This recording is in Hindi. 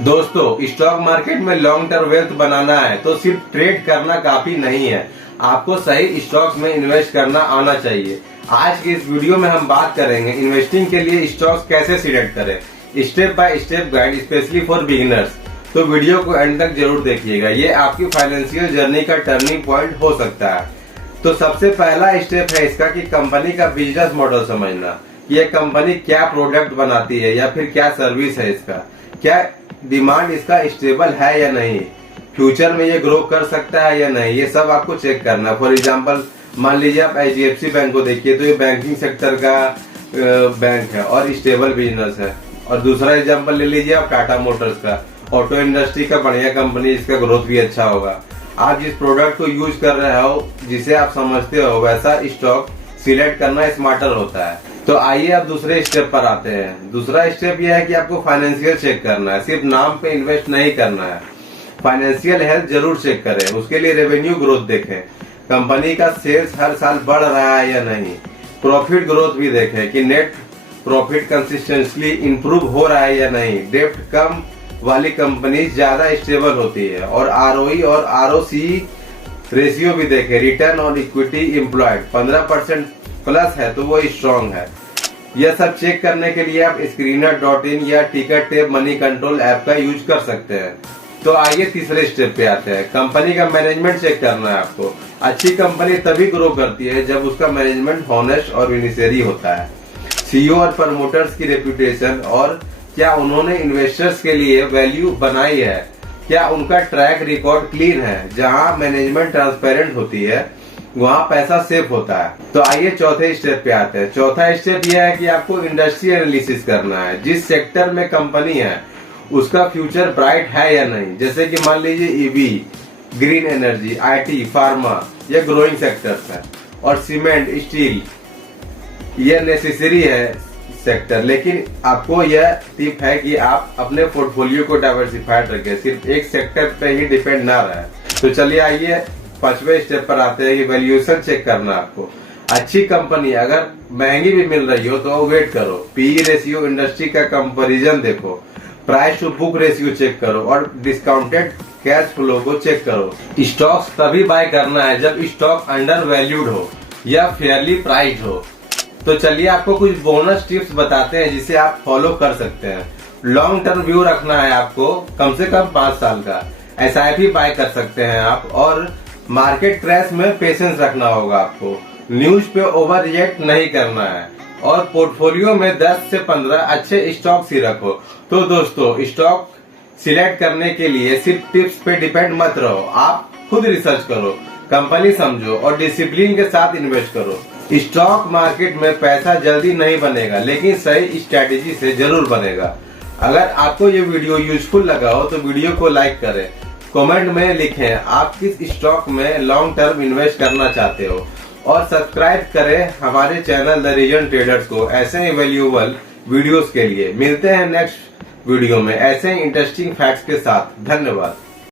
दोस्तों, स्टॉक मार्केट में लॉन्ग टर्म वेल्थ बनाना है तो सिर्फ ट्रेड करना काफी नहीं है, आपको सही स्टॉक्स में इन्वेस्ट करना आना चाहिए। आज की इस वीडियो में हम बात करेंगे इन्वेस्टिंग के लिए स्टॉक्स कैसे सिलेक्ट करें, step by step guide specially for beginners. तो वीडियो को एंड तक जरूर देखिएगा, ये आपकी फाइनेंशियल जर्नी का टर्निंग पॉइंट हो सकता है। तो सबसे पहला स्टेप है इसका कि कंपनी का बिजनेस मॉडल समझना, ये कंपनी क्या प्रोडक्ट बनाती है या फिर क्या सर्विस है, इसका क्या डिमांड इसका स्टेबल है या नहीं, फ्यूचर में ये ग्रो कर सकता है या नहीं, ये सब आपको चेक करना। फॉर एग्जांपल मान लीजिए आप HDFC बैंक को देखिए तो ये बैंकिंग सेक्टर का बैंक है और स्टेबल बिजनेस है। और दूसरा एग्जांपल ले लीजिए आप टाटा मोटर्स का, ऑटो इंडस्ट्री का बढ़िया कंपनी, इसका ग्रोथ भी अच्छा होगा। आप जिस प्रोडक्ट को यूज कर रहे हो, जिसे आप समझते हो, वैसा स्टॉक सिलेक्ट करना स्मार्टर होता है। तो आइए अब दूसरे स्टेप पर आते हैं। दूसरा स्टेप यह है कि आपको फाइनेंशियल चेक करना है, सिर्फ नाम पे इन्वेस्ट नहीं करना है। फाइनेंशियल हेल्थ जरूर चेक करें, उसके लिए रेवेन्यू ग्रोथ देखें, कंपनी का सेल्स हर साल बढ़ रहा है या नहीं, प्रॉफिट ग्रोथ भी देखें कि नेट प्रॉफिट कंसिस्टेंटली इंप्रूव हो रहा है या नहीं। डेप्ट कम वाली कंपनी ज्यादा स्टेबल होती है। और ROE और ROC रेशियो भी देखें, return on equity employed 15% plus है तो वो स्ट्रॉन्ग है। यह सब चेक करने के लिए आप screener.in या ticker tape money control app का यूज कर सकते हैं। तो आइए तीसरे स्टेप पे आते हैं, कंपनी का मैनेजमेंट चेक करना है आपको। अच्छी कंपनी तभी ग्रो करती है जब उसका मैनेजमेंट हॉनेस्ट और विनिसरी होता है। CEO और प्रमोटर्स की रेपुटेशन और क्या उन्होंने इन्वेस्टर्स के लिए वैल्यू बनाई है, क्या उनका ट्रैक रिकॉर्ड क्लीन है। जहां मैनेजमेंट ट्रांसपेरेंट होती है वहां पैसा सेफ होता है। तो आइए चौथे स्टेप पे आते हैं। चौथा स्टेप यह है कि आपको इंडस्ट्री एनालिसिस करना है, जिस सेक्टर में कंपनी है उसका फ्यूचर ब्राइट है या नहीं। जैसे कि मान लीजिए EV, green energy, IT, pharma, ये ग्रोइंग सेक्टर्स है। और सीमेंट, स्टील, ये नेसेसरी है सेक्टर। लेकिन आपको यह टिप है कि आप अपने पोर्टफोलियो को डाइवर्सिफाइड रखें, सिर्फ एक सेक्टर पे ही डिपेंड ना रहे। तो चलिए आइए पांचवें स्टेप पर आते हैं कि वैल्यूएशन चेक करना आपको। अच्छी कंपनी अगर महंगी भी मिल रही हो तो वेट करो, PE रेशियो, इंडस्ट्री का कंपैरिजन देखो, price to book ratio check करो और डिस्काउंटेड कैश फ्लो को चेक करो। स्टॉक्स तभी बाय करना है जब स्टॉक अंडर वैल्यूड हो या फेयरली प्राइस्ड हो। तो चलिए आपको कुछ बोनस टिप्स बताते हैं जिसे आप फॉलो कर सकते हैं। लॉन्ग टर्म व्यू रखना है आपको, कम से कम 5 साल का। SIP बाय कर सकते हैं आप। और मार्केट क्रैश में पेशेंस रखना होगा आपको। न्यूज पे ओवर रिएक्ट नहीं करना है। और पोर्टफोलियो में 10 से 15 अच्छे स्टॉक्स ही रखो। तो दोस्तों, स्टॉक सिलेक्ट करने के लिए सिर्फ टिप्स पे डिपेंड मत रहो, आप खुद रिसर्च करो, कंपनी समझो और डिसिप्लिन के साथ इन्वेस्ट करो। स्टॉक मार्केट में पैसा जल्दी नहीं बनेगा, लेकिन सही स्ट्रेटेजी से जरूर बनेगा। अगर आपको ये वीडियो यूजफुल लगा हो तो वीडियो को लाइक करें, कमेंट में लिखें आप किस स्टॉक में लॉन्ग टर्म इन्वेस्ट करना चाहते हो और सब्सक्राइब करें हमारे चैनल द रीजन ट्रेडर्स को ऐसे ही वैल्यूएबल वीडियोस के लिए। मिलते हैं नेक्स्ट वीडियो में ऐसे ही इंटरेस्टिंग फैक्ट्स के साथ। धन्यवाद।